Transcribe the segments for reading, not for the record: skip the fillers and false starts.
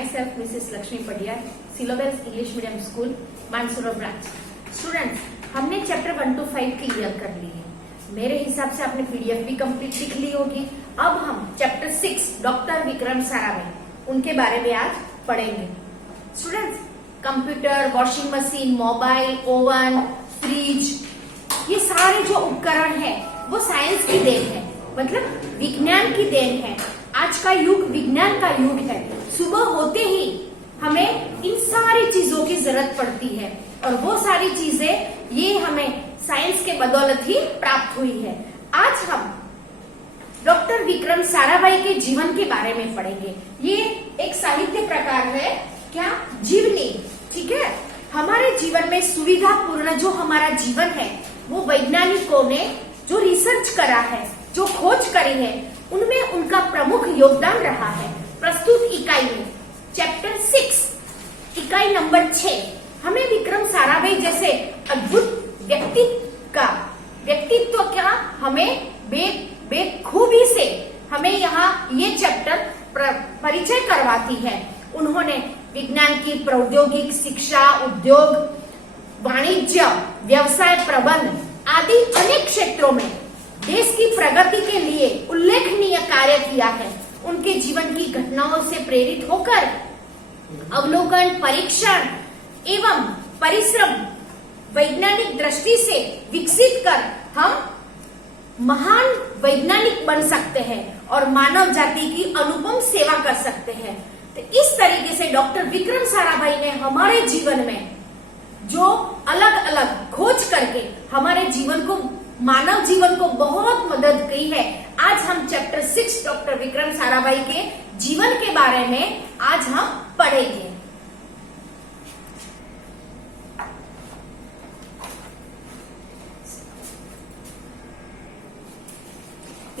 myself Mrs. Lakshmi Padiyar, Syllabus English Medium School, Mansarovar branch. Students, हमने chapter 1 to 5 clear कर लिए हैं। मेरे हिसाब से आपने पीडीएफ भी कंप्लीट लिख ली होगी। अब हम चैप्टर 6 डॉक्टर विक्रम साराभाई उनके बारे में आज पढ़ेंगे। Students, computer, washing machine, mobile, oven, fridge, ये सारे जो उपकरण हैं वो साइंस की देन है, मतलब विज्ञान की देन है। आज का युग विज्ञान का युग है। सुबह होते ही हमें इन सारी चीजों की जरूरत पड़ती है और वो सारी चीजें ये हमें साइंस के बदौलत ही प्राप्त हुई है। आज हम डॉक्टर विक्रम साराभाई के जीवन के बारे में पढ़ेंगे। ये एक साहित्य प्रकार है, क्या? जीवनी। ठीक है। हमारे जीवन में सुविधापूर्ण जो हमारा जीवन है वो वैज्ञानिकों ने जो रिसर्च करा है, जो खोज करी है, उनमें उनका प्रमुख योगदान रहा है। प्रस्तुत इकाई में चैप्टर 6 इकाई नंबर 6 हमें विक्रम साराभाई जैसे अद्भुत व्यक्तित्व क्या हमें बेखूबी से हमें यहाँ ये चैप्टर परिचय करवाती है। उन्होंने विज्ञान की प्रौद्योगिक शिक्षा, उद्योग, वाणिज्य, व्यवसाय प्रबंध आदि अनेक क्षेत्रों में देश की प्रगति के लिए उल्लेखनीय कार्य किया है। उनके जीवन की घटनाओं से प्रेरित होकर अवलोकन, परीक्षण एवं परिश्रम वैज्ञानिक दृष्टि से विकसित कर हम महान वैज्ञानिक बन सकते हैं और मानव जाति की अनुपम सेवा कर सकते हैं। तो इस तरीके से डॉक्टर विक्रम साराभाई ने हमारे जीवन में जो अलग अलग खोज करके हमारे जीवन को, मानव जीवन को बहुत मदद की है। आज हम चैप्टर 6 डॉक्टर विक्रम साराभाई के जीवन के बारे में आज हम पढ़ेंगे।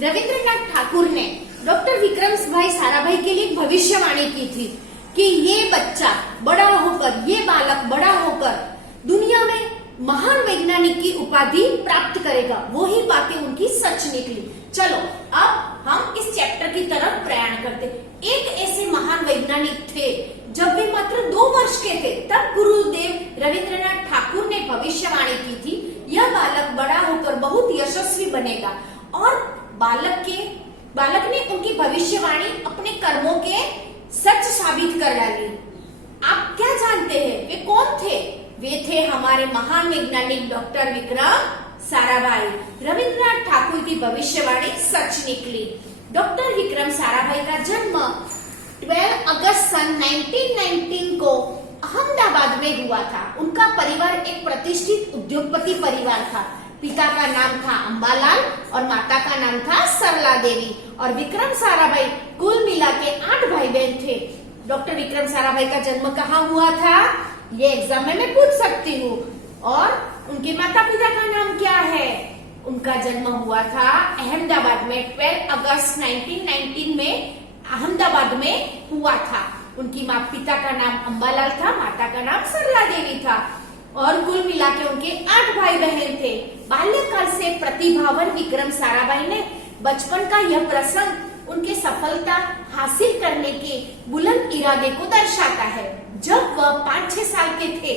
रविंद्रनाथ ठाकुर ने डॉक्टर विक्रम भाई साराभाई के लिए भविष्यवाणी की थी कि ये बच्चा बड़ा होकर, ये बालक बड़ा होकर दुनिया में महान वैज्ञानिक की उपाधि प्राप्त करेगा। वो ही बातें उनकी सच निकली। चलो अब हम इस चैप्टर की तरफ प्रयाण करते। एक ऐसे महान वैज्ञानिक थे जब वे मात्र 2 वर्ष के थे, तब गुरुदेव रविंद्रनाथ ठाकुर ने भविष्यवाणी की थी, यह बालक बड़ा होकर बहुत यशस्वी बनेगा। और बालक ने उनकी भविष्यवाणी अपने कर्मों के सच साबित कर डाली। आप क्या जानते हैं वे कौन थे? वे थे हमारे महान वैज्ञानिक डॉक्टर विक्रम साराभाई। रविंद्रनाथ ठाकुर की भविष्यवाणी सच निकली। डॉक्टर विक्रम साराभाई का जन्म 12 अगस्त सन 1919 को अहमदाबाद में हुआ था। उनका परिवार एक प्रतिष्ठित उद्योगपति परिवार था। पिता का नाम था अंबालाल और माता का नाम था सरला देवी। और विक्रम साराभाई कुल मिला के 8 भाई बहन थे। डॉक्टर विक्रम साराभाई का जन्म कहाँ हुआ था? ये एग्जाम में मैं पूछ सकती हूँ। और उनके माता पिता का नाम क्या है? उनका जन्म हुआ था अहमदाबाद में 12 अगस्त 1919 में अहमदाबाद में हुआ था। उनकी माँ पिता का नाम अंबालाल था, माता का नाम सरला देवी था और कुल मिला के उनके 8 भाई बहन थे। बाल्यकाल से प्रतिभावान विक्रम साराभाई ने बचपन का यह प्रसंग उनके सफलता हासिल करने के बुलंद इरादे को दर्शाता है। जब वह 5-6 साल के थे,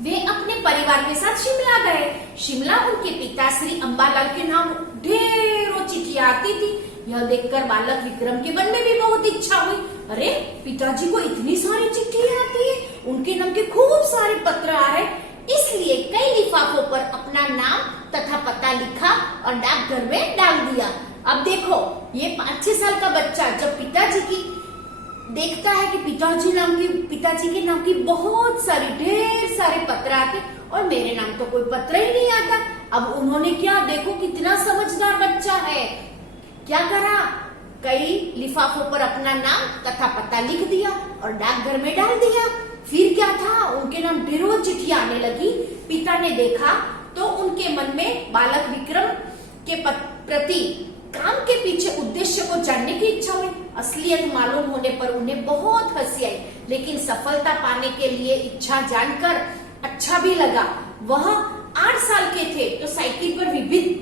वे अपने परिवार के साथ शिमला गए। शिमला उनके पिता श्री अंबालाल के नाम ढेरों चिट्ठियां आती थी। यह देखकर बालक विक्रम के मन में भी बहुत इच्छा हुई। अरे, पिताजी को इतनी सारी चिट्ठियां आती है, उनके नाम के खूब सारे पत्र आ रहे। इसलिए कई लिफाफों पर अपना नाम तथा पता लिखा और डाकघर में डाल दिया। अब देखो, ये 5-6 साल का बच्चा जब पिताजी की देखता है कि पिताजी के नाम की बहुत सारी ढेर सारे पत्र आते और मेरे नाम तो कोई पत्र ही नहीं आता। अब उन्होंने क्या, देखो कितना समझदार बच्चा है, क्या करा, कई लिफाफों पर अपना नाम तथा पता लिख दिया और डाकघर में डाल दिया। फिर क्या था, उनके नाम ढेरों चिट्ठियां आने लगी। पिता ने देखा तो उनके मन में बालक विक्रम के प्रति काम के पीछे उद्देश्य को जानने की इच्छा हुई। असलियत मालूम होने पर उन्हें बहुत हंसी आई, लेकिन सफलता पाने के लिए इच्छा जानकर अच्छा भी लगा। वह 8 साल के थे तो साइकिल पर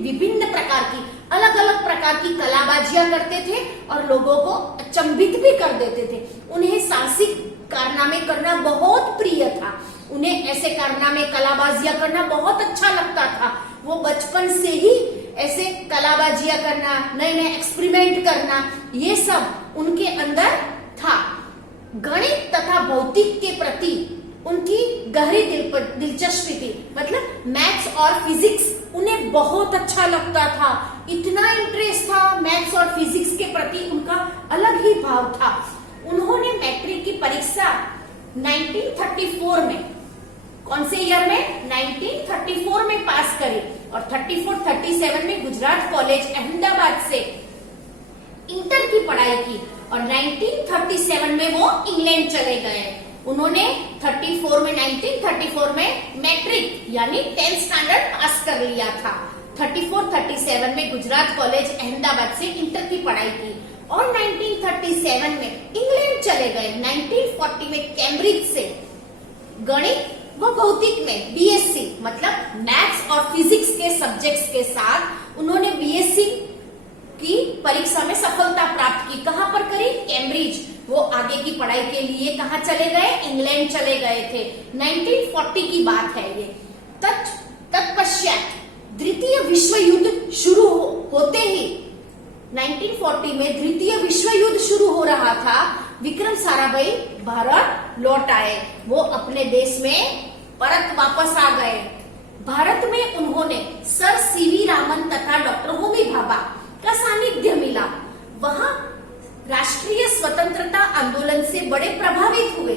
विभिन्न प्रकार की अलग अलग प्रकार की कलाबाजियां करते थे और लोगों को अचंभित भी कर देते थे। उन्हें साहसिक कारनामे करना बहुत प्रिय था। उन्हें ऐसे कारनामे कलाबाजियां करना बहुत अच्छा लगता था। वो बचपन से ही ऐसे कलाबाजियां करना, नए नए एक्सपेरिमेंट करना, ये सब उनके अंदर था। गणित तथा भौतिक के प्रति उनकी गहरी दिलचस्पी थी। मतलब मैथ्स और फिजिक्स उन्हें बहुत अच्छा लगता था। इतना इंटरेस्ट था मैथ्स और फिजिक्स के प्रति, उनका अलग ही भाव था। उन्होंने मैट्रिक की परीक्षा 1934 में, कौन से ईयर में? 1934 में पास करी और 34-37 में गुजरात कॉलेज अहमदाबाद से इंटर की पढ़ाई की और 1937 में वो इंग्लैंड चले गए। उन्होंने 1934 में मैट्रिक यानी 10th स्टैंडर्ड पास कर लिया था। 34-37 में गुजरात कॉलेज अहमदाबाद से इंटर की पढ़ाई की और 1937 में इंग्लैंड चले गए। 1940 में कैम्ब्रिज से गणित व भौतिक में बीएससी मतलब मैथ्स और फिजिक्स के सब्जेक्ट्स के साथ उन्होंने बीएससी की परीक्षा में सफलता प्राप्त की। कहां पर करी? कैम्ब्रिज। वो आगे की पढ़ाई के लिए कहां चले गए? इंग्लैंड चले गए थे। 1940 की बात है ये। तत्पश्चात द्वितीय विश्व युद्ध शुरू होते ही 1940 में द्वितीय विश्व युद्ध शुरू हो रहा था। विक्रम साराभाई भारत लौट आए। वो अपने देश में परत वापस आ गए। भारत में उन्होंने सर सीवी रामन तथा डॉक्टर होमी भाभा का सानिध्य मिला। वहां राष्ट्रीय स्वतंत्रता आंदोलन से बड़े प्रभावित हुए।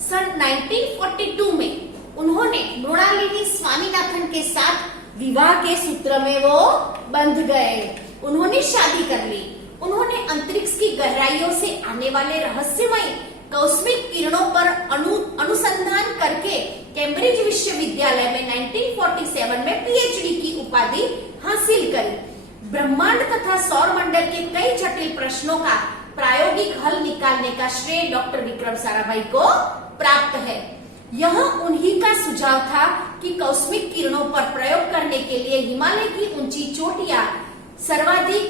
सन 1942 में उन्होंने मृणालिनी स्वामीनाथन के साथ विवाह के सूत्र में वो बंध गए। उन्होंने शादी कर ली। उन्होंने अंतरिक्ष की गहराइयों से आने वाले रहस्यमय कॉस्मिक किरणों पर अनुसंधान करके कैम्ब्रिज विश्वविद्यालय में 1947 में पीएचडी की उपाधि हासिल करी। ब्रह्मांड तथा सौर मंडल के कई जटिल प्रश्नों का प्रायोगिक हल निकालने का श्रेय डॉक्टर विक्रम साराभाई को प्राप्त है। यह उन्हीं का सुझाव था कि कॉस्मिक किरणों पर प्रयोग करने के लिए हिमालय की ऊंची चोटियां सर्वाधिक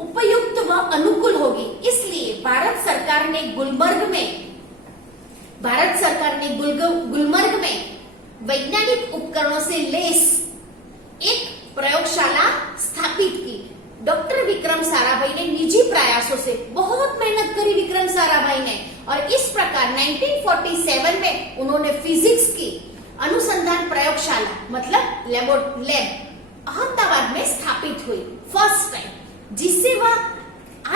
उपयुक्त व अनुकूल होगी। इसलिए भारत सरकार ने गुलमर्ग में वैज्ञानिक उपकरणों से लेस एक प्रयोगशाला स्थापित की। डॉक्टर विक्रम साराभाई ने निजी प्रयासों से बहुत मेहनत करी विक्रम साराभाई ने और इस प्रकार 1947 में उन्होंने फिजिक्स की अनुसंधान प्रयोगशाला मतलब लैब अहमदाबाद में स्थापित हुई फर्स्ट टाइम, जिससे वह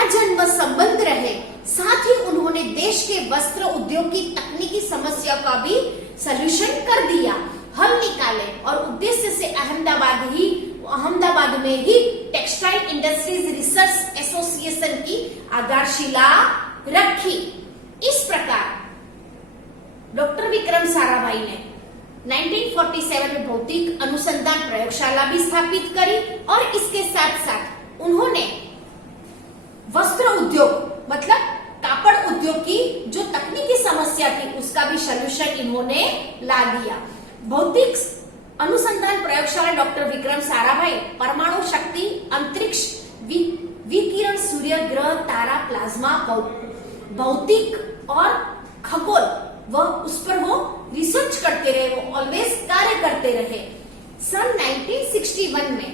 आजन्म संबंध रहे। साथ ही उन्होंने देश के वस्त्र उद्योग की तकनीकी समस्या का भी सलूशन कर दिया, हल निकाले और उद्देश्य से अहमदाबाद में ही टेक्सटाइल इंडस्ट्रीज रिसर्च एसोसिएशन की आधारशिला रखी। इस प्रकार डॉक्टर विक्रम साराभाई ने 1947 में भौतिक अनुसंधान प्रयोगशाला भी स्थापित करी और इसके साथ साथ उन्होंने वस्त्र उद्योग मतलब कापड़ उद्योग की जो तकनीकी समस्या थी उसका भी सलूशन इन्होंने ला दिया। भौतिक अनुसंधान प्रयोगशाला डॉक्टर विक्रम साराभाई परमाणु शक्ति, अंतरिक्ष, विकिरण, सूर्य ग्रह, तारा, प्लाज्मा, भौतिक और खगोल वह उस पर वो रिसर्च करते रहे, वो ऑलवेज कार्य करते रहे। सन 1961 में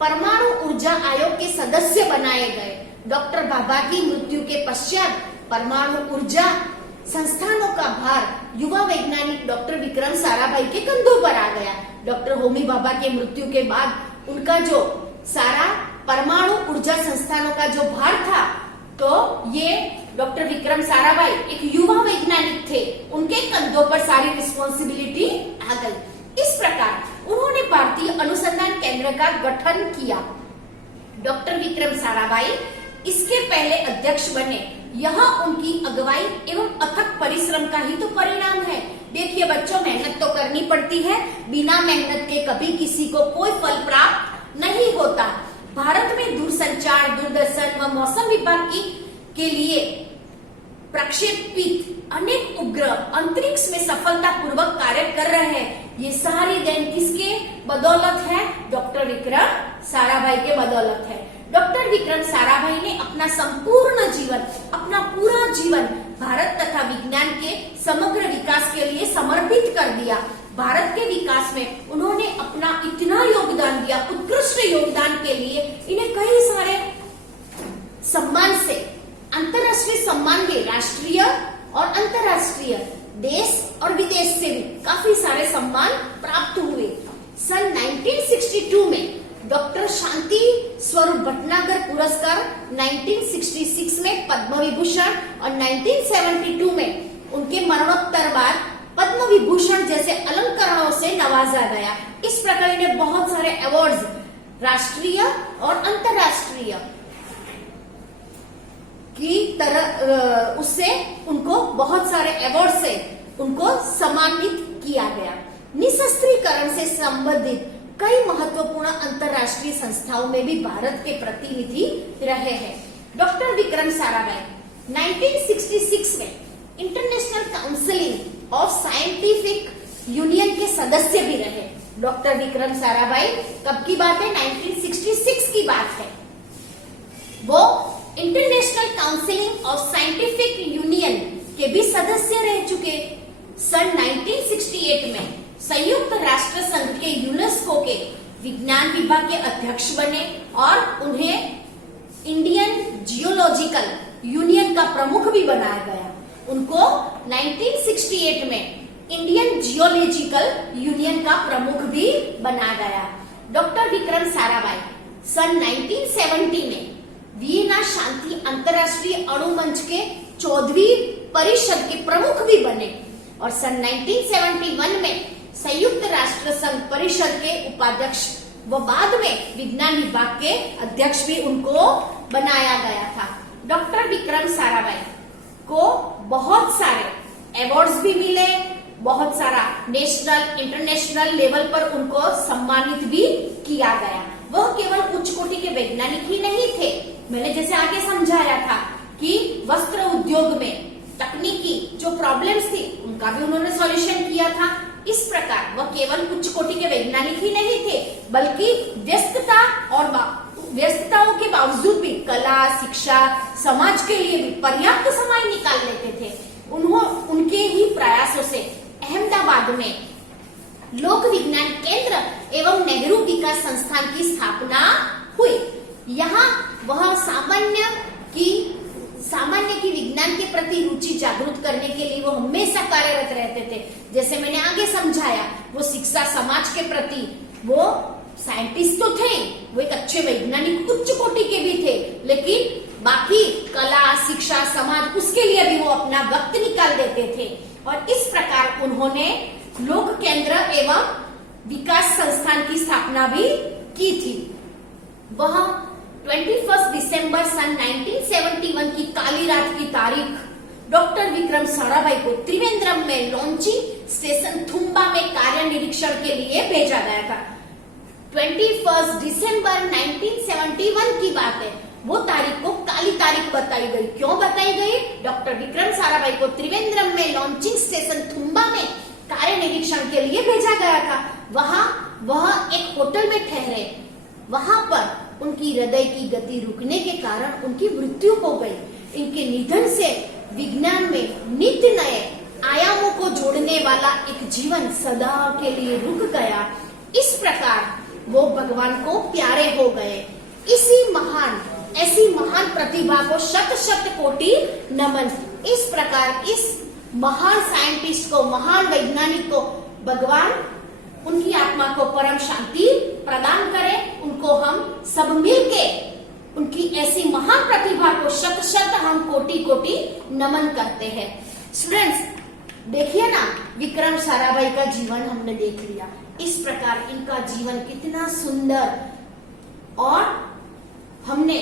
परमाणु ऊर्जा आयोग के सदस्य बनाए गए। डॉक्टर भाभा की मृत्यु के पश्चात परमाणु ऊर्जा संस्थानों का भार युवा वैज्ञानिक डॉक्टर विक्रम साराभाई के कंधों पर आ गया। डॉक्टर होमी भाभा के मृत्यु के बाद उनका जो सारा परमाणु ऊर्जा संस्थानों का जो भार था, तो ये डॉक्टर विक्रम साराभाई एक युवा वैज्ञानिक थे, उनके कंधों पर सारी रिस्पॉन्सिबिलिटी आ गई। इस प्रकार उन्होंने भारतीय अनुसंधान केंद्र का गठन किया। डॉक्टर विक्रम साराभाई इसके पहले अध्यक्ष बने। यह उनकी अगुवाई एवं अथक परिश्रम का ही तो परिणाम है। देखिए बच्चों, मेहनत तो करनी पड़ती है, बिना मेहनत के कभी किसी को कोई फल प्राप्त नहीं होता। भारत में दूरसंचार, दूरदर्शन व मौसम विभाग के लिए प्रक्षेपित अनेक उपग्रह अंतरिक्ष में सफलतापूर्वक कार्य कर रहे हैं। ये सारी देन किसके बदौलत है? डॉक्टर विक्रम साराभाई के बदौलत है। डॉक्टर विक्रम साराभाई ने अपना संपूर्ण जीवन, अपना पूरा जीवन भारत तथा विज्ञान के समग्र विकास के लिए समर्पित कर दिया। भारत के विकास में उन्होंने अपना इतना योगदान दिया, उत्कृष्ट योगदान के लिए इन्हें कई सारे सम्मान से, अंतर्राष्ट्रीय सम्मान भी, राष्ट्रीय और अंतर्राष्ट्रीय, देश और विदेश से भी काफी सारे सम्मान प्राप्त हुए। सन 1962 में डॉक्टर शांति स्वरूप भटनागर पुरस्कार, 1966 में पद्म विभूषण और 1972 में उनके मरणोत्तर बाद पद्म विभूषण जैसे अलंकरणों से नवाजा गया। इस प्रकार इन्हें बहुत सारे अवार्ड्स, राष्ट्रीय और अंतर्राष्ट्रीय की तरह उससे उनको बहुत सारे अवार्ड से उनको सम्मानित किया गया। निशस्त्रीकरण से संबंधित कई महत्वपूर्ण अंतर्राष्ट्रीय संस्थाओं में भी भारत के प्रतिनिधि रहे हैं। डॉक्टर विक्रम साराभाई 1966 में international council of scientific union के सदस्य भी रहे। डॉक्टर विक्रम साराभाई कब की बात है? 1966 की बात है। वो international council of scientific union के भी सदस्य रह चुके। सन 1968 में संयुक्त राष्ट्र संघ के यूनेस्को के विज्ञान विभाग के अध्यक्ष बने और उन्हें इंडियन जियोलॉजिकल यूनियन का प्रमुख भी बनाया गया। उनको 1968 में इंडियन जियोलॉजिकल यूनियन का प्रमुख भी बनाया गया। डॉक्टर विक्रम साराभाई सन 1970 में वियना शांति अंतर्राष्ट्रीय अणु मंच के 14वीं परिषद के प्रमुख भी बने और सन 1971 में संयुक्त राष्ट्र संघ परिषद के उपाध्यक्ष व बाद में विज्ञान विभाग के अध्यक्ष भी उनको बनाया गया था। डॉक्टर विक्रम साराभाई को बहुत सारे अवार्ड्स भी मिले, बहुत सारा नेशनल इंटरनेशनल लेवल पर उनको सम्मानित भी किया गया। वह केवल उच्च कोटि के वैज्ञानिक ही नहीं थे। मैंने जैसे आगे समझाया था कि वस्त्र उद्योग में तकनीकी जो प्रॉब्लम्स थी उनका भी उन्होंने सॉल्यूशन किया था। इस प्रकार वह केवल उच्च कोटि के वैज्ञानिक ही नहीं थे, बल्कि व्यस्तताओं के बावजूद भी कला, शिक्षा, समाज के लिए भी पर्याप्त समय निकाल लेते थे। उनके ही प्रयासों से अहमदाबाद में लोक विज्ञान केंद्र एवं नेहरू विकास संस्थान की स्थापना हुई। यहाँ वह सामान्य की विज्ञान के प्रति रुचि जागृत करने के लिए वो हमेशा कार्यरत रहते थे। जैसे मैंने आगे समझाया, वो शिक्षा समाज के प्रति, वो साइंटिस्ट तो थे, वो एक अच्छे वैज्ञानिक उच्च कोटि के भी थे, लेकिन बाकी कला, शिक्षा, समाज, उसके लिए भी वो अपना वक्त निकाल देते थे। और इस प्रकार उन्होंने लोक केंद्र एवं विकास संस्थान की स्थापना भी की थी। वह 21 दिसंबर सन 1971 की काली रात की तारीख डॉक्टर विक्रम साराभाई को त्रिवेंद्रम में लॉन्चिंग स्टेशन थुम्बा में कार्य निरीक्षण के लिए भेजा गया था। 21 दिसंबर 1971 की बात है। वो तारीख को काली तारीख बताई गई। क्यों बताई गई? डॉक्टर विक्रम साराभाई को त्रिवेंद्रम में लॉन्चिंग स्टेशन थुम्बा में कार्य निरीक्षण के लिए भेजा गया था। वहां वह एक होटल में ठहरे। वहां पर उनकी हृदय की गति रुकने के कारण उनकी मृत्यु हो गई। इनके निधन से विज्ञान में नित्य नए आयामों को जोड़ने वाला एक जीवन सदा के लिए रुक गया। इस प्रकार वो भगवान को प्यारे हो गए। ऐसी महान प्रतिभा को शत शत कोटि नमन। इस प्रकार इस महान साइंटिस्ट को, महान वैज्ञानिक को भगवान उनकी आत्मा को परम शांति प्रदान करे। उनको हम सब मिलके उनकी ऐसी महान प्रतिभा को शत शत हम कोटि कोटि नमन करते हैं। स्टूडेंट्स, देखिए ना, विक्रम साराभाई का जीवन हमने देख लिया। इस प्रकार इनका जीवन कितना सुंदर, और हमने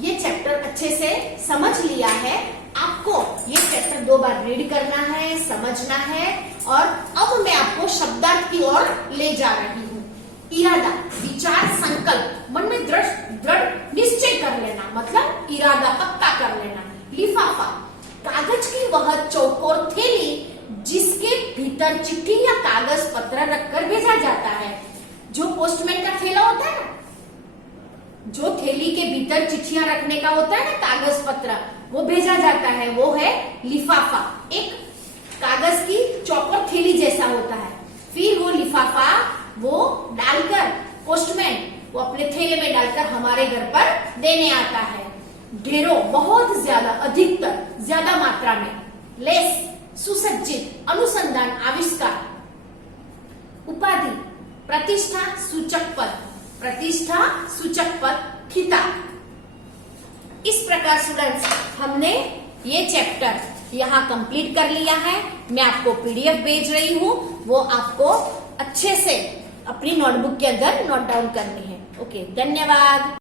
ये चैप्टर अच्छे से समझ लिया है। आपको ये चैप्टर 2 बार रीड करना है, समझना है, और अब मैं आपको शब्दार्थ की ओर ले जा रही हूँ। इरादा, विचार, संकल्प, मन में दृढ़ निश्चय कर लेना, मतलब इरादा पक्का कर लेना। लिफाफा, कागज की वह चौकोर थैली जिसके भीतर चिट्ठी या कागज पत्र रखकर भेजा जाता है। जो पोस्टमैन का थैला होता है ना, जो थैली के भीतर चिट्ठियां रखने का होता है ना, कागज पत्र, वो भेजा जाता है, वो है लिफाफा। एक कागज की चौकोर थैली जैसा होता है। फिर वो लिफाफा वो डालकर पोस्टमैन वो अपने थैले में डालकर हमारे घर पर देने आता है। ढेरों, बहुत ज्यादा, अधिकतर, ज्यादा मात्रा में, लेस, सुसज्जित, अनुसंधान, आविष्कार, उपाधि, प्रतिष्ठा सूचक पद, प्रतिष्ठा सूचक पद, खिताब। इस प्रकार स्टूडेंट्स हमने ये चैप्टर यहाँ कंप्लीट कर लिया है। मैं आपको पीडीएफ भेज रही हूँ, वो आपको अच्छे से अपनी नोटबुक के अंदर नोट डाउन करनी है। ओके, धन्यवाद।